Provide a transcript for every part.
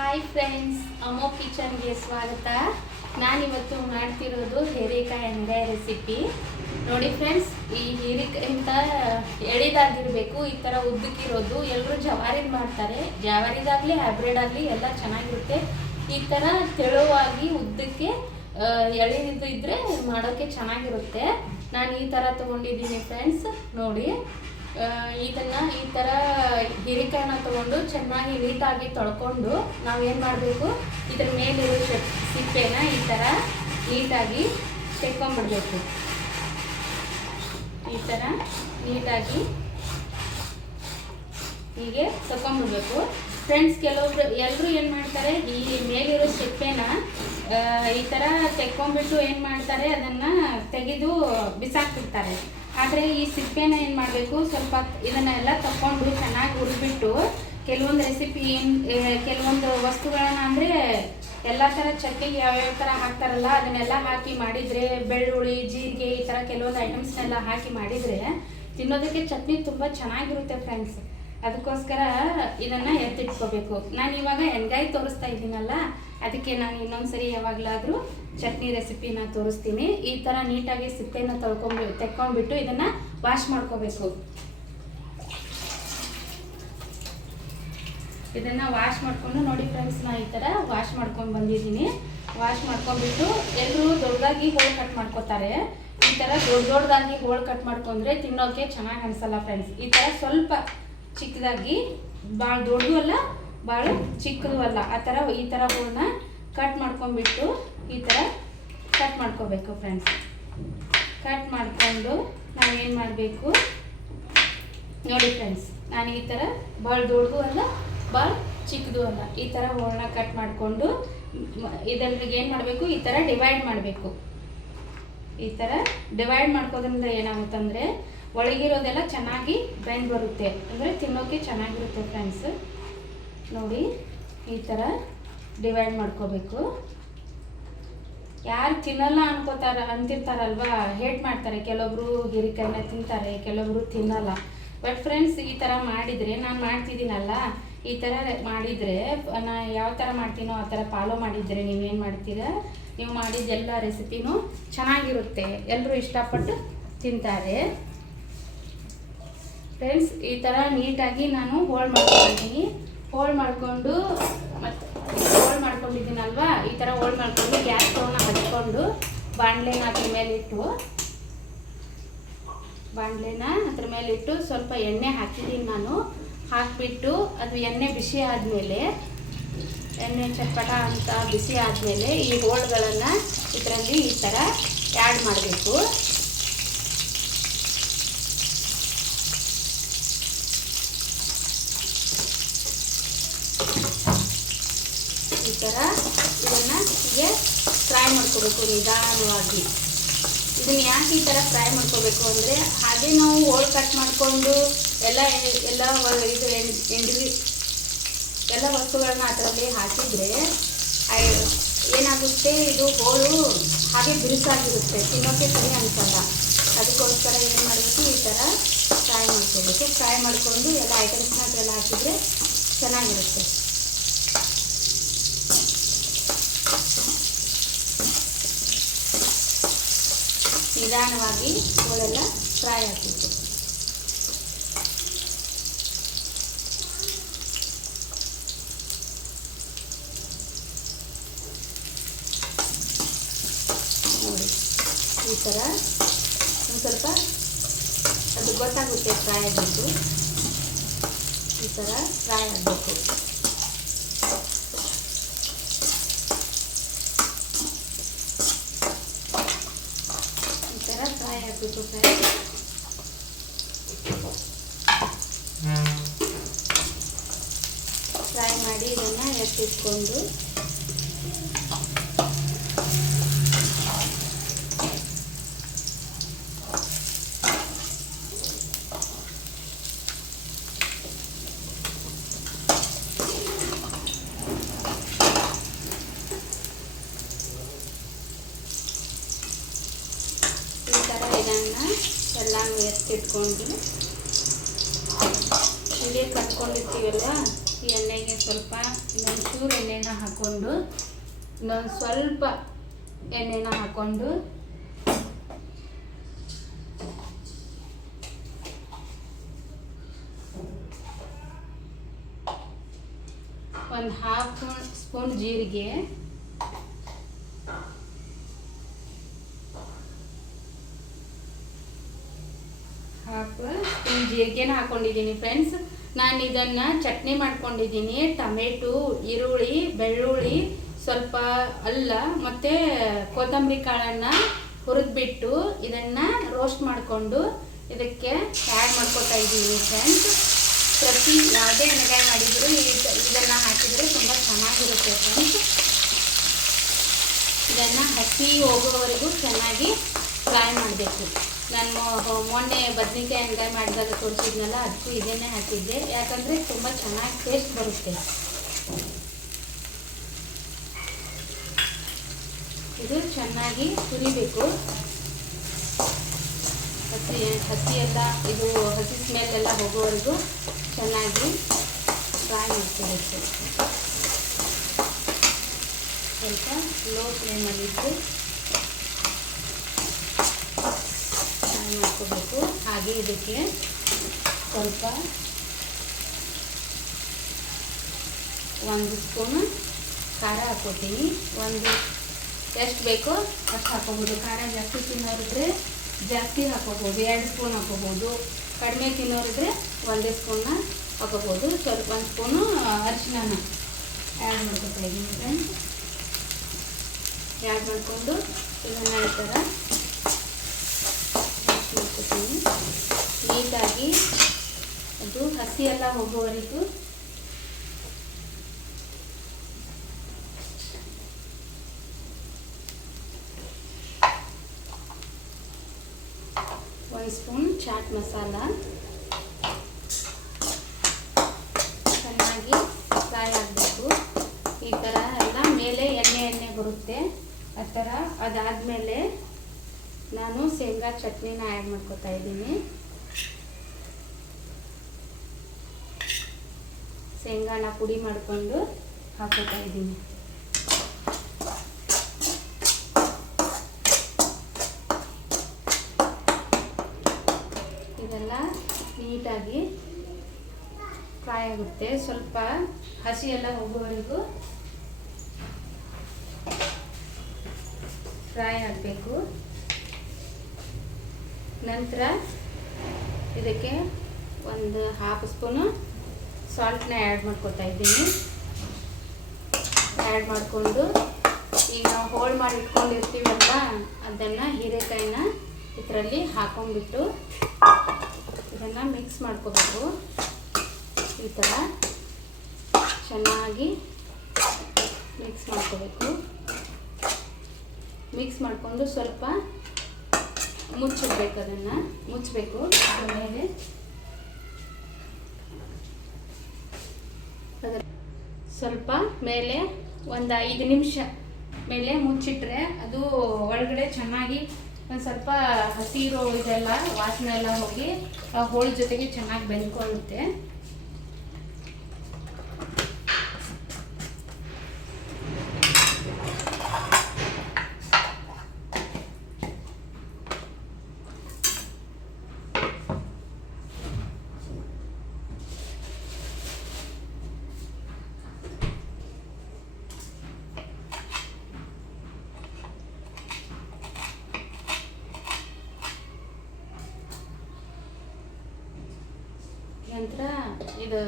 Hi friends, ಅಮ್ಮೋ ಕಿಚನ್ಗೆ ಸ್ವಾಗತ. ನಾನಿವತ್ತು ಮಾಡ್ತಿರೋದು ಹೀರೆಕಾಯಿ ಎಣ್ಗಾಯಿ ರೆಸಿಪಿ. ನೋಡಿ ಫ್ರೆಂಡ್ಸ್, ಈ ಹೀರೆಕಾಯಿ ಇಂಥ ಎಳಿದಾಗಿರಬೇಕು, ಈ ಥರ ಉದ್ದಕ್ಕಿರೋದು. ಎಲ್ಲರೂ ಜವಾರಿದು ಮಾಡ್ತಾರೆ, ಜವಾರಿದಾಗಲಿ ಹೈಬ್ರಿಡ್ ಆಗಲಿ ಎಲ್ಲ ಚೆನ್ನಾಗಿರುತ್ತೆ. ಈ ಥರ ತೆಳುವಾಗಿ ಉದ್ದಕ್ಕೆ ಎಳಿದಿದ್ದರೆ ಮಾಡೋಕ್ಕೆ ಚೆನ್ನಾಗಿರುತ್ತೆ. ನಾನು ಈ ಥರ ತೊಗೊಂಡಿದ್ದೀನಿ ಫ್ರೆಂಡ್ಸ್. ನೋಡಿ, ಇದನ್ನು ಈ ಥರ ಹೀರೆಕಾಯಿನ ತೊಗೊಂಡು ಚೆನ್ನಾಗಿ ನೀಟಾಗಿ ತೊಳ್ಕೊಂಡು ನಾವೇನು ಮಾಡಬೇಕು, ಇದ್ರ ಮೇಲಿರೋ ಸಿಪ್ಪೆನ ಈ ಥರ ನೀಟಾಗಿ ತೆಕ್ಕೊಂಬಿಡ್ಬೇಕು. ಈ ಥರ ನೀಟಾಗಿ ಹೀಗೆ ತಗೊಂಡ್ಬಿಡ್ಬೇಕು ಫ್ರೆಂಡ್ಸ್. ಕೆಲವೊಬ್ರು ಎಲ್ಲರೂ ಏನು ಮಾಡ್ತಾರೆ, ಈ ಮೇಲಿರೋ ಸಿಪ್ಪೆನ ಈ ಥರ ತೆಕ್ಕೊಂಬಿಟ್ಟು ಏನು ಮಾಡ್ತಾರೆ, ಅದನ್ನು ತೆಗೆದು ಬಿಸಾಕ್ಬಿಡ್ತಾರೆ. ಆದರೆ ಈ ಸಿಪ್ಪೆನ ಏನು ಮಾಡಬೇಕು, ಸ್ವಲ್ಪ ಇದನ್ನೆಲ್ಲ ತಗೊಂಡು ಚೆನ್ನಾಗಿ ಹುರಿದ್ಬಿಟ್ಟು ಕೆಲವೊಂದು ರೆಸಿಪಿ ಕೆಲವೊಂದು ವಸ್ತುಗಳನ್ನ ಅಂದರೆ ಎಲ್ಲ ಥರ ಚಟ್ನಿಗೆ ಯಾವ್ಯಾವ ಥರ ಹಾಕ್ತಾರಲ್ಲ ಅದನ್ನೆಲ್ಲ ಹಾಕಿ ಮಾಡಿದರೆ, ಬೆಳ್ಳುಳ್ಳಿ, ಜೀರಿಗೆ, ಈ ಥರ ಕೆಲವೊಂದು ಐಟಮ್ಸ್ನೆಲ್ಲ ಹಾಕಿ ಮಾಡಿದರೆ ತಿನ್ನೋದಕ್ಕೆ ಚಟ್ನಿ ತುಂಬ ಚೆನ್ನಾಗಿರುತ್ತೆ ಫ್ರೆಂಡ್ಸ್. ಅದಕ್ಕೋಸ್ಕರ ಇದನ್ನು ಎತ್ತಿಟ್ಕೋಬೇಕು. ನಾನು ಇವಾಗ ಎಣ್ಗಾಯಿ ತೋರಿಸ್ತಾ ಇದ್ದೀನಲ್ಲ, ಅದಕ್ಕೆ ನಾನು ಇನ್ನೊಂದ್ಸರಿ ಯಾವಾಗಲಾದರೂ ಚಟ್ನಿ ರೆಸಿಪಿನ ತೋರಿಸ್ತೀನಿ. ಈ ಥರ ನೀಟಾಗಿ ಸಿಪ್ಪೆನ ತೆಕ್ಕೊಂಡ್ಬಿಟ್ಟು ಇದನ್ನು ವಾಶ್ ಮಾಡ್ಕೋಬೇಕು. ಇದನ್ನು ವಾಶ್ ಮಾಡಿಕೊಂಡು ನೋಡಿ ಫ್ರೆಂಡ್ಸ್, ನಾನು ಈ ಥರ ವಾಶ್ ಮಾಡ್ಕೊಂಡು ಬಂದಿದ್ದೀನಿ. ವಾಶ್ ಮಾಡ್ಕೊಂಡ್ಬಿಟ್ಟು ಎಲ್ಲರೂ ದೊಡ್ಡದಾಗಿ ಹೋಳು ಕಟ್ ಮಾಡ್ಕೋತಾರೆ. ಈ ಥರ ದೊಡ್ಡದಾಗಿ ಹೋಳು ಕಟ್ ಮಾಡ್ಕೊಂಡ್ರೆ ತಿನ್ನೋಕ್ಕೆ ಚೆನ್ನಾಗಿ ಅನಿಸಲ್ಲ ಫ್ರೆಂಡ್ಸ್. ಈ ಥರ ಸ್ವಲ್ಪ ಚಿಕ್ಕದಾಗಿ, ಭಾಳ ದೊಡ್ಡದು ಅಲ್ಲ ಭಾಳ ಚಿಕ್ಕದು ಅಲ್ಲ, ಆ ಥರ ಈ ಥರ ಹೋಳನ್ನ ಕಟ್ ಮಾಡ್ಕೊಂಡ್ಬಿಟ್ಟು ಈ ಥರ ಕಟ್ ಮಾಡ್ಕೋಬೇಕು ಫ್ರೆಂಡ್ಸ್. ಕಟ್ ಮಾಡಿಕೊಂಡು ನಾವೇನು ಮಾಡಬೇಕು ನೋಡಿ ಫ್ರೆಂಡ್ಸ್, ನಾನು ಈ ಥರ ಭಾಳ ದೊಡ್ಡದು ಅಲ್ಲ ಭಾಳ ಚಿಕ್ಕದು ಅಲ್ಲ, ಈ ಥರ ಹೋಳನ್ನ ಕಟ್ ಮಾಡಿಕೊಂಡು ಇದರಿಗೆ ಏನು ಮಾಡಬೇಕು, ಈ ಥರ ಡಿವೈಡ್ ಮಾಡಬೇಕು. ಈ ಥರ ಡಿವೈಡ್ ಮಾಡ್ಕೋದ್ರಿಂದ ಏನಾಗುತ್ತಂದರೆ ಒಳಗಿರೋದೆಲ್ಲ ಚೆನ್ನಾಗಿ ಬೆಂಡ್ ಬರುತ್ತೆ, ಅಂದರೆ ತಿನ್ನೋಕ್ಕೆ ಚೆನ್ನಾಗಿರುತ್ತೆ ಫ್ರೆಂಡ್ಸ್. ನೋಡಿ, ಈ ಥರ ಡಿವೈಡ್ ಮಾಡ್ಕೋಬೇಕು. ಯಾರು ತಿನ್ನಲ್ಲ ಅಂತಿರ್ತಾರಲ್ವ, ಹೇಟ್ ಮಾಡ್ತಾರೆ. ಕೆಲವೊಬ್ರು ಹೀರೆಕಾಯಿನ ತಿಂತಾರೆ, ಕೆಲವೊಬ್ರು ತಿನ್ನಲ್ಲ. ಬಟ್ ಫ್ರೆಂಡ್ಸ್, ಈ ಥರ ಮಾಡಿದರೆ, ನಾನು ಮಾಡ್ತಿದ್ದೀನಲ್ಲ, ಈ ಥರ ಮಾಡಿದರೆ, ನಾನು ಯಾವ ಥರ ಮಾಡ್ತೀನೋ ಆ ಥರ ಫಾಲೋ ಮಾಡಿದರೆ ನೀವೇನು ಮಾಡ್ತೀರಾ, ನೀವು ಮಾಡಿದ್ದೆಲ್ಲ ರೆಸಿಪಿನೂ ಚೆನ್ನಾಗಿರುತ್ತೆ, ಎಲ್ಲರೂ ಇಷ್ಟಪಟ್ಟು ತಿಂತಾರೆ ಫ್ರೆಂಡ್ಸ್. ಈ ಥರ ನೀಟಾಗಿ ನಾನು ಹೋಳು ಮಾಡ್ಕೊಂಡಿದ್ದೀನಿ. ಹೋಳು ಮಾಡಿಕೊಂಡು ಮತ್ತು ಹೋಳು ಮಾಡ್ಕೊಂಡಿದ್ದೀನಲ್ವಾ, ಈ ಥರ ಹೋಳು ಮಾಡ್ಕೊಂಡು ಗ್ಯಾಸ್ ಸ್ಟವ್ನ ಹಚ್ಕೊಂಡು ಬಾಣಲೆನ ಅದ್ರ ಮೇಲಿಟ್ಟು ಸ್ವಲ್ಪ ಎಣ್ಣೆ ಹಾಕಿದ್ದೀನಿ ನಾನು. ಹಾಕಿಬಿಟ್ಟು ಅದು ಎಣ್ಣೆ ಬಿಸಿ ಆದಮೇಲೆ, ಎಣ್ಣೆ ಚಟ್ಪಟ ಅಂತ ಬಿಸಿ ಆದಮೇಲೆ ಈ ಹೋಳುಗಳನ್ನು ಇದರಲ್ಲಿ ಈ ಥರ ಆ್ಯಡ್ ಮಾಡಬೇಕು. ಈ ಥರ ಇದನ್ನು ಹೀಗೆ ಫ್ರೈ ಮಾಡ್ಕೋಬೇಕು ನಿಧಾನವಾಗಿ. ಇದನ್ನು ಯಾಕೆ ಈ ಥರ ಫ್ರೈ ಮಾಡ್ಕೋಬೇಕು ಅಂದರೆ, ಹಾಗೆ ನಾವು ಹೋಳು ಕಟ್ ಮಾಡಿಕೊಂಡು ಎಲ್ಲ ವಸ್ತುಗಳನ್ನ ಅದರಲ್ಲಿ ಹಾಕಿದರೆ ಏನಾಗುತ್ತೆ, ಇದು ಹೋಳು ಹಾಗೆ ಬಿರುಸಾಗಿರುತ್ತೆ, ತಿನ್ನೋಕ್ಕೆ ಸರಿ ಅನಿಸಲ್ಲ. ಅದಕ್ಕೋಸ್ಕರ ಏನು ಮಾಡಬೇಕು, ಈ ಥರ ಫ್ರೈ ಮಾಡ್ಕೋಬೇಕು. ಫ್ರೈ ಮಾಡಿಕೊಂಡು ಎಲ್ಲ ಐಟಮ್ಸ್ನ ಅದರಲ್ಲಿ ಹಾಕಿದರೆ ಚೆನ್ನಾಗಿರುತ್ತೆ. ನಿಧಾನವಾಗಿ ಹೋಳೆಲ್ಲ ಫ್ರೈ ಆಗಬೇಕು. ನೋಡಿ, ಈ ಥರ ಒಂದು ಸ್ವಲ್ಪ ಅದು ಗೊತ್ತಾಗುತ್ತೆ ಫ್ರೈ ಆಗಬೇಕು. ಈ ಥರ ಫ್ರೈ ಆಗಬೇಕು. ಫ್ರೈ ಆಗಬೇಕು ಫ್ರೆಂಡ್ಸ್. ಫ್ರೈ ಮಾಡಿ ಇದನ್ನು ಎತ್ತಿಟ್ಕೊಂಡು ಎಲ್ಲನೂ ಎತ್ತಿಟ್ಕೊಂಡು ಇಲ್ಲೇ ಕಟ್ಕೊಂಡಿರ್ತೀವಲ್ಲ, ಎಣ್ಣೆಗೆ ಸ್ವಲ್ಪ ಇನ್ನೊಂದು ಚೂರು ಎಣ್ಣೆನ ಹಾಕ್ಕೊಂಡು ಇನ್ನೊಂದು ಸ್ವಲ್ಪ ಎಣ್ಣೆನ ಹಾಕ್ಕೊಂಡು ಒಂದು ಹಾಫ್ ಸ್ಪೂನ್ ಜೀರಿಗೆ, ಹಾಫ್ ಸ್ಪೂನ್ ಜೀರಿಗೆನ ಹಾಕ್ಕೊಂಡಿದ್ದೀನಿ ಫ್ರೆಂಡ್ಸ್. ನಾನು ಇದನ್ನು ಚಟ್ನಿ ಮಾಡ್ಕೊಂಡಿದ್ದೀನಿ. ಟೊಮೆಟೊ, ಈರುಳ್ಳಿ, ಬೆಳ್ಳುಳ್ಳಿ, ಸ್ವಲ್ಪ ಅಲ್ಲ ಮತ್ತು ಕೊತ್ತಂಬರಿ ಕಾಳನ್ನು ಹುರಿದ್ಬಿಟ್ಟು ಇದನ್ನು ರೋಸ್ಟ್ ಮಾಡಿಕೊಂಡು ಇದಕ್ಕೆ ಆ್ಯಡ್ ಮಾಡ್ಕೊತಾ ಇದ್ದೀನಿ ಫ್ರೆಂಡ್ಸ್. ಪ್ರತಿ ಯಾವುದೇ ಎಣ್ಣೆಗಾಯಿ ಮಾಡಿದರೂ ಇದನ್ನು ಹಾಕಿದರೆ ತುಂಬ ಚೆನ್ನಾಗಿರುತ್ತೆ ಫ್ರೆಂಡ್ಸ್. ಇದನ್ನು ಹಸಿ ಹೋಗೋವರೆಗೂ ಚೆನ್ನಾಗಿ ಫ್ರೈ ಮಾಡಬೇಕು. ನಾನು ಮೊನ್ನೆ ಬದನೆಕಾಯಿ ಎಣ್ಣೆಗಾಯಿ ಮಾಡಿದಾಗ ತೋರಿಸಿದ್ನಲ್ಲ, ಅದಕ್ಕೂ ಇದನ್ನೇ ಹಾಕಿದ್ದೆ, ಯಾಕಂದರೆ ತುಂಬ ಚೆನ್ನಾಗಿ ಟೇಸ್ಟ್ ಬರುತ್ತೆ. ಇದು ಚೆನ್ನಾಗಿ ಹುರಿಬೇಕು. ಹಸಿ ಎಲ್ಲ ಇದು ಹಸಿ ಸ್ಮೆಲ್ ಎಲ್ಲ ಹೋಗೋವರೆಗೂ ಚೆನ್ನಾಗಿ ಫ್ರೈ ಮಾಡ್ಕೋಬೇಕು. ಸ್ವಲ್ಪ ಲೋ ಫ್ಲೇಮಲ್ಲಿಟ್ಟು ಫ್ರೈ ಮಾಡ್ಕೋಬೇಕು. ಹಾಗೆ ಇದಕ್ಕೆ ಸ್ವಲ್ಪ 1 ಸ್ಪೂನ್ ಖಾರ ಹಾಕ್ಕೋತೀನಿ. ಎಷ್ಟು ಬೇಕೋ ಅಷ್ಟು ಹಾಕೋಬೋದು. ಖಾರ ಜಾಸ್ತಿ ತಿನ್ನೋರಿದ್ರೆ ಜಾಸ್ತಿ ಹಾಕೋಬೋದು, 2 ಸ್ಪೂನ್ ಹಾಕೋಬೋದು. ಕಡಿಮೆ ತಿನ್ನೋರಿದ್ರೆ 1 ಸ್ಪೂನ್ನ ಹಾಕೋಬೋದು. ಸ್ವಲ್ಪ 1 ಸ್ಪೂನು ಅರಿಶಿನ ಆ್ಯಡ್ ಮಾಡ್ಕೊತಾ ಇದ್ದೀನಿ ಫ್ರೆಂಡ್ಸ್. ಆ್ಯಡ್ ಮಾಡಿಕೊಂಡು ಇದನ್ನು ಈ ಥರ ಮಾಡ್ಕೊತೀನಿ ನೀಟಾಗಿ. ಅದು ಹಸಿ ಎಲ್ಲ ಹೋಗೋವರೆಗೂ ಸ್ಪೂನ್ ಚಾಟ್ ಮಸಾಲ ಚೆನ್ನಾಗಿ ಫ್ರೈ ಆಗಬೇಕು. ಈ ಥರ ಎಲ್ಲ ಮೇಲೆ ಎಣ್ಣೆ ಬರುತ್ತೆ ಆ ಥರ. ಅದಾದಮೇಲೆ ನಾನು ಶೇಂಗಾ ಚಟ್ನಿನ ಆ್ಯಡ್ ಮಾಡ್ಕೊತಾ ಇದ್ದೀನಿ. ಶೇಂಗಾನ ಪುಡಿ ಮಾಡಿಕೊಂಡು ಹಾಕೋತಾ ಇದ್ದೀನಿ. ಇದೆಲ್ಲ ನೀಟಾಗಿ ಫ್ರೈ ಆಗುತ್ತೆ. ಸ್ವಲ್ಪ ಹಸಿ ಎಲ್ಲ ಹೋಗೋವರೆಗೂ ಫ್ರೈ ಆಗಬೇಕು. ನಂತರ ಇದಕ್ಕೆ 1/2 ಸ್ಪೂನು ಸಾಲ್ಟ್ನ ಆ್ಯಡ್ ಮಾಡ್ಕೊತಾ ಇದ್ದೀನಿ. ಆ್ಯಡ್ ಮಾಡಿಕೊಂಡು ಈಗ ನಾವು ಹೋಲ್ಡ್ ಮಾಡಿ ಇಟ್ಕೊಂಡಿರ್ತೀವಲ್ಲ, ಅದನ್ನು ಹೀರೆಕಾಯಿನ ಇದರಲ್ಲಿ ಹಾಕೊಂಡ್ಬಿಟ್ಟು ಇದನ್ನು ಮಿಕ್ಸ್ ಮಾಡ್ಕೋಬೇಕು. ಈ ಥರ ಚೆನ್ನಾಗಿ ಮಿಕ್ಸ್ ಮಾಡ್ಕೋಬೇಕು. ಮಿಕ್ಸ್ ಮಾಡಿಕೊಂಡು ಸ್ವಲ್ಪ ಮುಚ್ಚಬೇಕು. ಅದನ್ನು ಮುಚ್ಚಬೇಕು. ಆಮೇಲೆ ಸ್ವಲ್ಪ ಮೇಲೆ ಒಂದು 5 ನಿಮಿಷ ಮೇಲೆ ಮುಚ್ಚಿಟ್ರೆ ಅದು ಒಳಗಡೆ ಚೆನ್ನಾಗಿ ಒಂದು ಸ್ವಲ್ಪ ಹಸಿರು ಇದೆಲ್ಲ ವಾಸನೆ ಎಲ್ಲ ಹೋಗಿ ಹೋಳು ಜೊತೆಗೆ ಚೆನ್ನಾಗಿ ಬೆಂದ್ಕೊಳ್ಳುತ್ತೆ. ನಂತರ ಇದು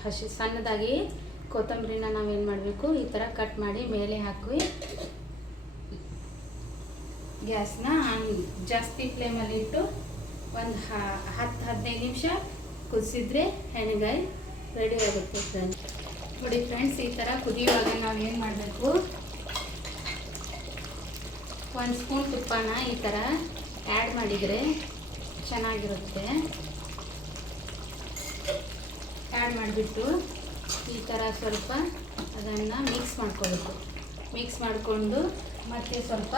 ಹಸಿ ಸಣ್ಣದಾಗಿ ಕೊತ್ತಂಬರಿನ ನಾವೇನು ಮಾಡಬೇಕು, ಈ ಥರ ಕಟ್ ಮಾಡಿ ಮೇಲೆ ಹಾಕಿ ಗ್ಯಾಸ್ನ ಜಾಸ್ತಿ ಫ್ಲೇಮಲ್ಲಿ ಇಟ್ಟು ಒಂದು 10-15 ನಿಮಿಷ ಕುದಿಸಿದ್ರೆ ಎಣ್ಣೆಗಾಯಿ ರೆಡಿ ಆಗುತ್ತೆ ಫ್ರೆಂಡ್ಸ್. ನೋಡಿ ಫ್ರೆಂಡ್ಸ್, ಈ ಥರ ಕುದಿಯುವಾಗ ನಾವೇನು ಮಾಡಬೇಕು, 1 ಸ್ಪೂನ್ ತುಪ್ಪನ ಈ ಥರ ಆ್ಯಡ್ ಮಾಡಿದರೆ ಚೆನ್ನಾಗಿರುತ್ತೆ. ಆ್ಯಡ್ ಮಾಡಿಬಿಟ್ಟು ಈ ಥರ ಸ್ವಲ್ಪ ಅದನ್ನು ಮಿಕ್ಸ್ ಮಾಡ್ಕೋಬೇಕು. ಮಿಕ್ಸ್ ಮಾಡಿಕೊಂಡು ಮತ್ತೆ ಸ್ವಲ್ಪ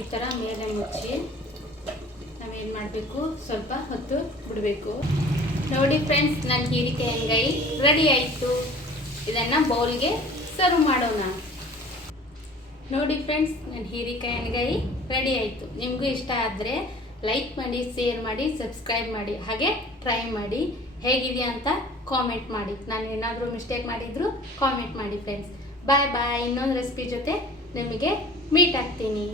ಈ ಥರ ಮೇಲೆ ಮುಚ್ಚಿ ನಾವೇನು ಮಾಡಬೇಕು, ಸ್ವಲ್ಪ ಹೊತ್ತು ಬಿಡಬೇಕು. ನೋಡಿ ಫ್ರೆಂಡ್ಸ್, ನನ್ನ ಹೀರೆಕಾಯಿ ರೆಡಿ ಆಯಿತು. ಇದನ್ನು ಬೌಲ್ಗೆ ಸರ್ವ್ ಮಾಡೋಣ. ನೋಡಿ ಫ್ರೆಂಡ್ಸ್, ನನ್ನ ಹೀರೆಕಾಯಿ ಎಣ್ಗಾಯಿ ರೆಡಿ ಆಯಿತು. ನಿಮಗೂ ಇಷ್ಟ ಆದರೆ ಲೈಕ್ ಮಾಡಿ, ಶೇರ್ ಮಾಡಿ, ಸಬ್ಸ್ಕ್ರೈಬ್ ಮಾಡಿ, ಹಾಗೆ ಟ್ರೈ ಮಾಡಿ. ಹೇಗಿದೆಯಾ ಅಂತ ಕಾಮೆಂಟ್ ಮಾಡಿ. ನಾನು ಏನಾದರೂ ಮಿಸ್ಟೇಕ್ ಮಾಡಿದ್ರು ಕಾಮೆಂಟ್ ಮಾಡಿ ಫ್ರೆಂಡ್ಸ್. ಬಾಯ್ ಬಾಯ್. ಇನ್ನೊಂದು ರೆಸಿಪಿ ಜೊತೆ ನಿಮಗೆ ಮೀಟ್ ಆಗ್ತೀನಿ.